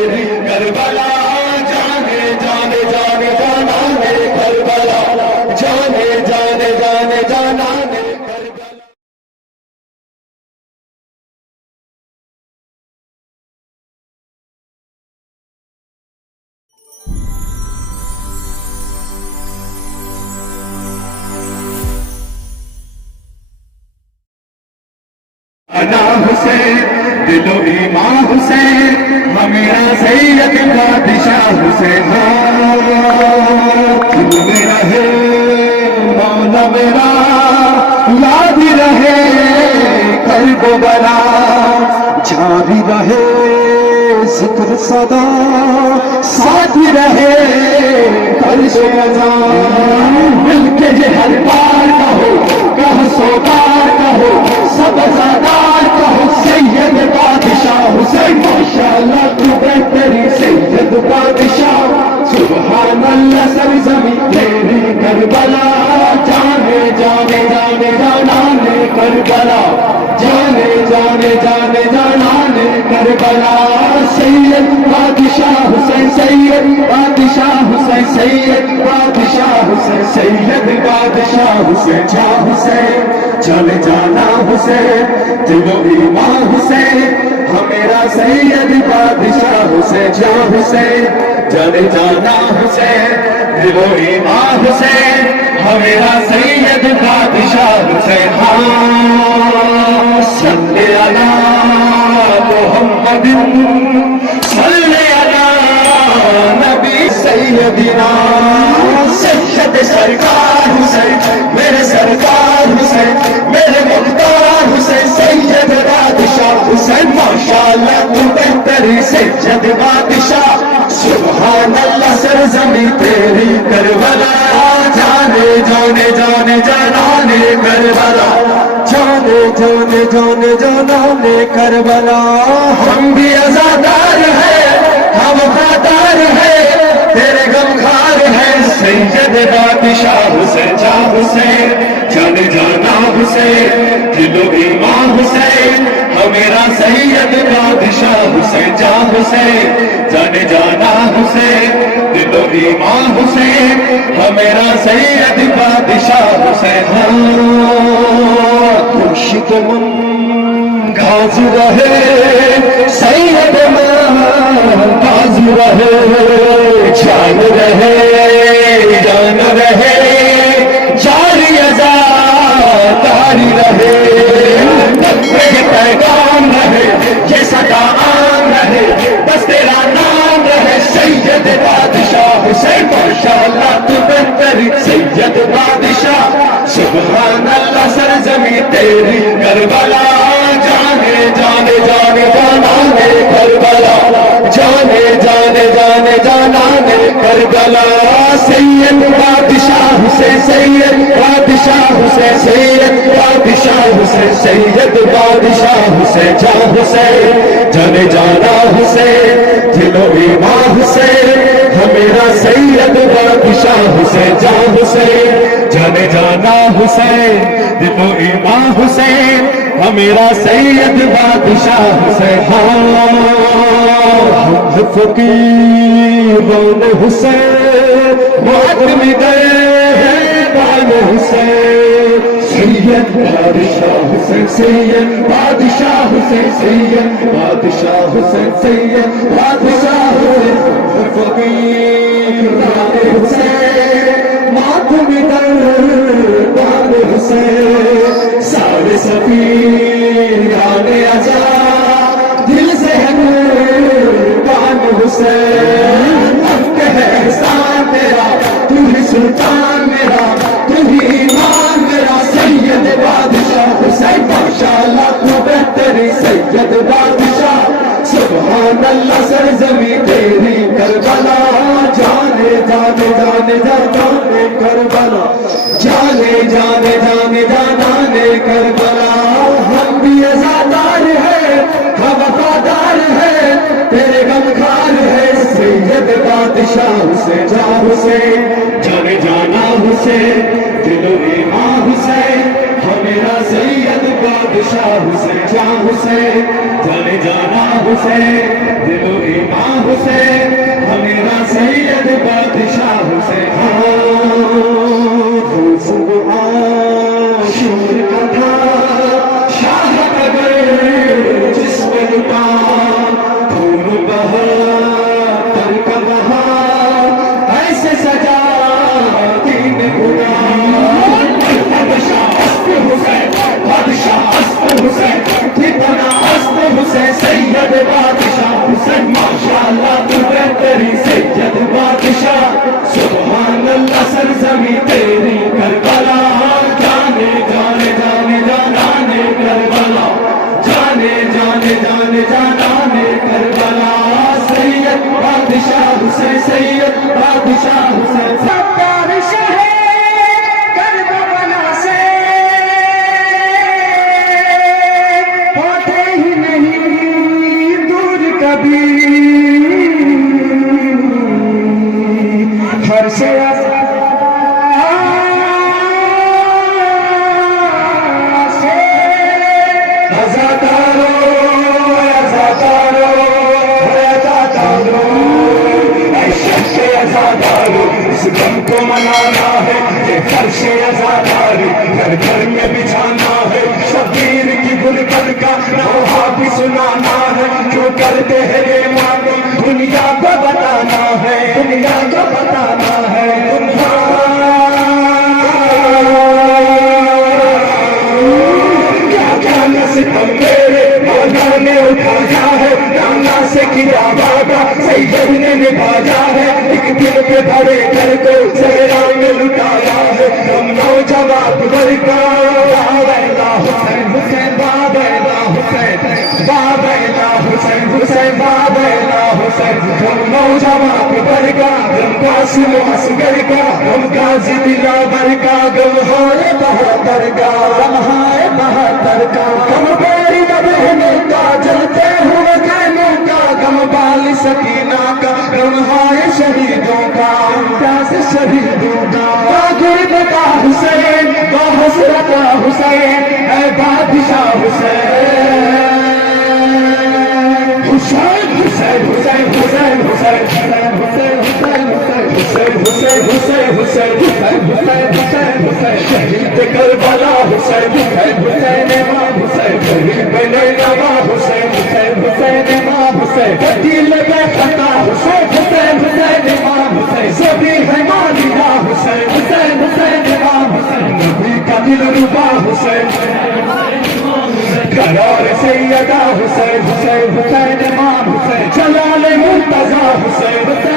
تیری کربلا جانے جانے جانے جانا نے کربلا جانے جانے جانے جانا نے کربلا انا حسین دل و ایمان حسین میرا سید بادشاہ حسین دل میں رہے مولا میرا یاد رہے کرب و بلا جاری رہے ذکر صدا ساتھ رہے فرش رضا مل کے یہ ہر بار کہو کہو سو بار کہو سب زادار کہو سید بادشاہ حسین ماشاءاللہ تو بہتری سید بادشاہ سبحان اللہ سرزمین تیری کربلا جانے جانے جانے جانا نے کربلا جانے جانے جانے جانا نے کربلا سید بادشاہ حسین سید بادشاہ حسین سید بادشاہ حسین سید بادشاہ حسین جا حسین چلے جانا حسین دل و ایمان حسین میرا سید بادشاہ حسین جا حسین چلے جانا حسین دل و ایمان حسین میرا سید بادشاہ حسین صلی علی محمد صلی علی نبی سیدنا سید سرکار حسین میرے سرکار حسین میرے مختار حسین سید بادشاہ حسین ماشاءاللہ تو بہتری سید بادشاہ سبحان اللہ سرزمین تیری کربلا جانے جانے جانے جانا نے کربلا جانے جانے جانے جانا نے کربلا ہم بھی عزادار ہیں ہم وفادار ہیں تیرے غمخوار ہیں سید بادشاہ حسین جا حسین جانے جانا حسین دل و ایمان حسین میرا سید بادشاہ حسین جا حسین جانے جانا حسین دل و ایمان حسین میرا سید بادشاہ حسین خورشید من گاز رہے سید باز رہے جان رہے جان رہے جاری ازا تاری رہے پیغام رہے یہ صدا عام رہے بس تیرا نام رہے سید بادشاہ حسین ماشاءاللہ تو بہتری سید بادشاہ سبحان اللہ سرزمین تیری کربلا جانے جانے جانے جانا نے کربلا جانے جانے جانے جانا نے کربلا سید بادشاہ حسین سید بادشاہ حسین سید بادشاہ حسین سید بادشاہ حسین جا حسین جانے جانا حسین دل و ایمان حسین میرا سید بادشاہ حسین جا حسین جانے جانا حسین دل و ایمان حسین میرا سید بادشاہ حسین فقیران حسین ماتم گئے بان حسین سید بادشاہ حسین سید بادشاہ حسین سید بادشاہ حسین سید بادشاہ حسین فقیران حسین ماتم گئے بان حسین سارے سفیر آنے آجا دل سے بان حسین اب کہ ہے احسان تیرا تو ہی سلطان میرا تو ہی ایمان میرا سید بادشاہ حسین ماشاءاللہ تو بہتری سید بادشاہ سبحان اللہ سرزمین تیری کربلا جانے جانے جانے جانے کربلا جانے جانے جانے جانے کربلا ہم بھی عزادار ہیں ہم وفادار ہیں تیرے غمخوار ہیں سید بادشاہ حسین جا حسین جانے جانا حسین دل و ایمان حسین میرا سید بادشاہ حسین جا حسین جانے جانا حسین دل و ایمان حسین سے اس غم کو منانا ہے، یہ فرش عزاداری گھر گھر میں بچھانا ہے، شبیر کی گلبد کا نوحہ بھی سنانا ہے، جو کرتے ہیں یہ معلوم دنیا کو بتانا ہے، دنیا کو بتانا ہے، کیا کیا ستم میرے مولا نے اٹھایا ہے، نانا سے کیا وعدہ سید نے نبھایا ہے، ایک دل کے بھرے گھر کو صحرا میں لٹایا ہے، ہم نوجوان لڑکا بابا حسین حسین بابا حسین بابا حسین حسین بابا حسین، ہم نوجوان لڑکا ہم قاسم اصغر کا، ہم غازی دلاور کا، غم ہائے بہتر کا، غم ہائے بہتر کا، غم باری بہنوں کا، جلتے ہوئے خیموں کا، غم بال سکینہ کا، غم ہائے شہیدوں کا، پیاس شہیدوں کا، غرب کا حسین با حسرت حسین اے بادشاہ حسین، حسین حسین حسین حسین حسین حسین حسین حسین حسین حسین حسین حسین حسین حسین شہید کربلا حسین حسین حسین امام حسین شہید نینوا حسین حسین حسین امام حسین دل میں خطا حسین حسین حسین امام حسین سبھی ہے مالیہ حسین حسین حسین امام حسین نبی کا دل ربا حسین قرار سیدہ حسین حسین حسین امام حسین جلال مرتضی حسین